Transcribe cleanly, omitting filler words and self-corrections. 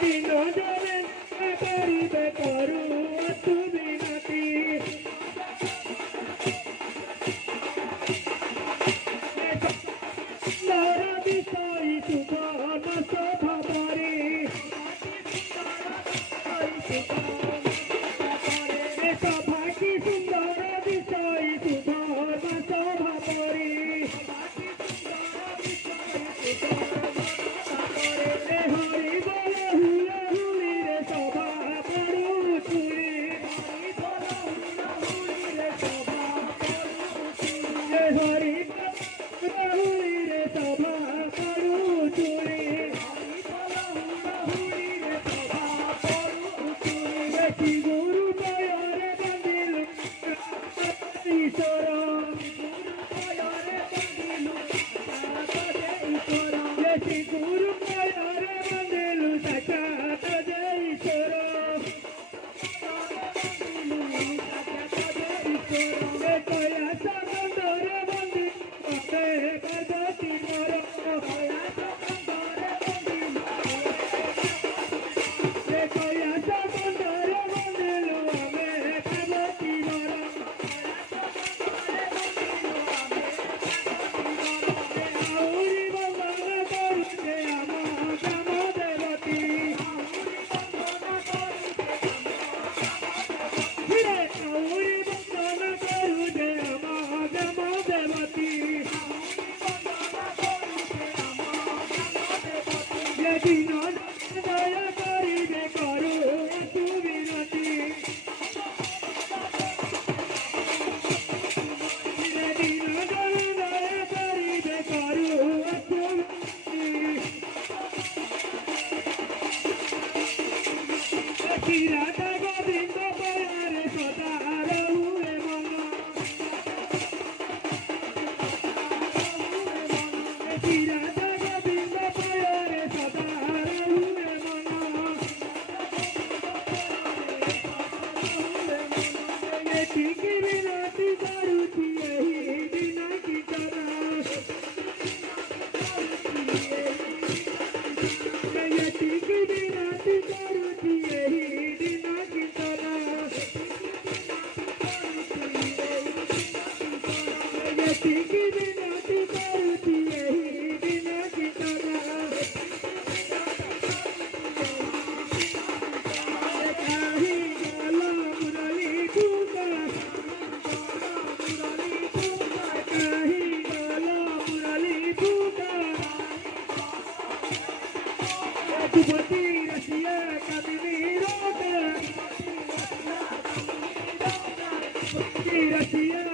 দিন জলে করিবে করু অতু বিনতি সুন্দর বিষয় সুধন শোভা পরে শোভা কি সুন্দর বিষয় সুধন শোভা পরে হরি বল হুলা হুলি রে শোভা পড়ু চুরি হরি হুলি রে শোভা পড়ু চুরি দেখি গুরু দয়ারে বাঁধিল ঈশ্বর দেখি গুরু দয়ারে বাঁধিল সাক্ষাৎ ঈশ্বর কয়াস বন্ধরে বন্ধি মতে পার্বতী মর কয়াস বন্ধরে বন্ধিল আমি পার্বতী মর আউরি বন্দন করুছে আম গ্রাম দেবতী আউরি বন্দন করুছে আম গ্রাম দেবতী দিন দয়া করিবে করু অতু বিনতি দিন দয়া করিবে করু অতু বিনতি রাধা গোবিন্দ পয়ারে সদা রহুরে মন রাধা গোবিন্দ পয়ারে সদা রহুরে মন এটিকি বিনতি করুছি এই দিন কীর্তন এটিকি বিনতি করুছি এই দিন কীর্তন এটিকি বিনতি করুছি এই দিন কীর্তন কাহি গল মুরলি টুকা কাহি গল মুরলি টুকা যুবতী রসিয়া কামিনী রোটা রসিয়া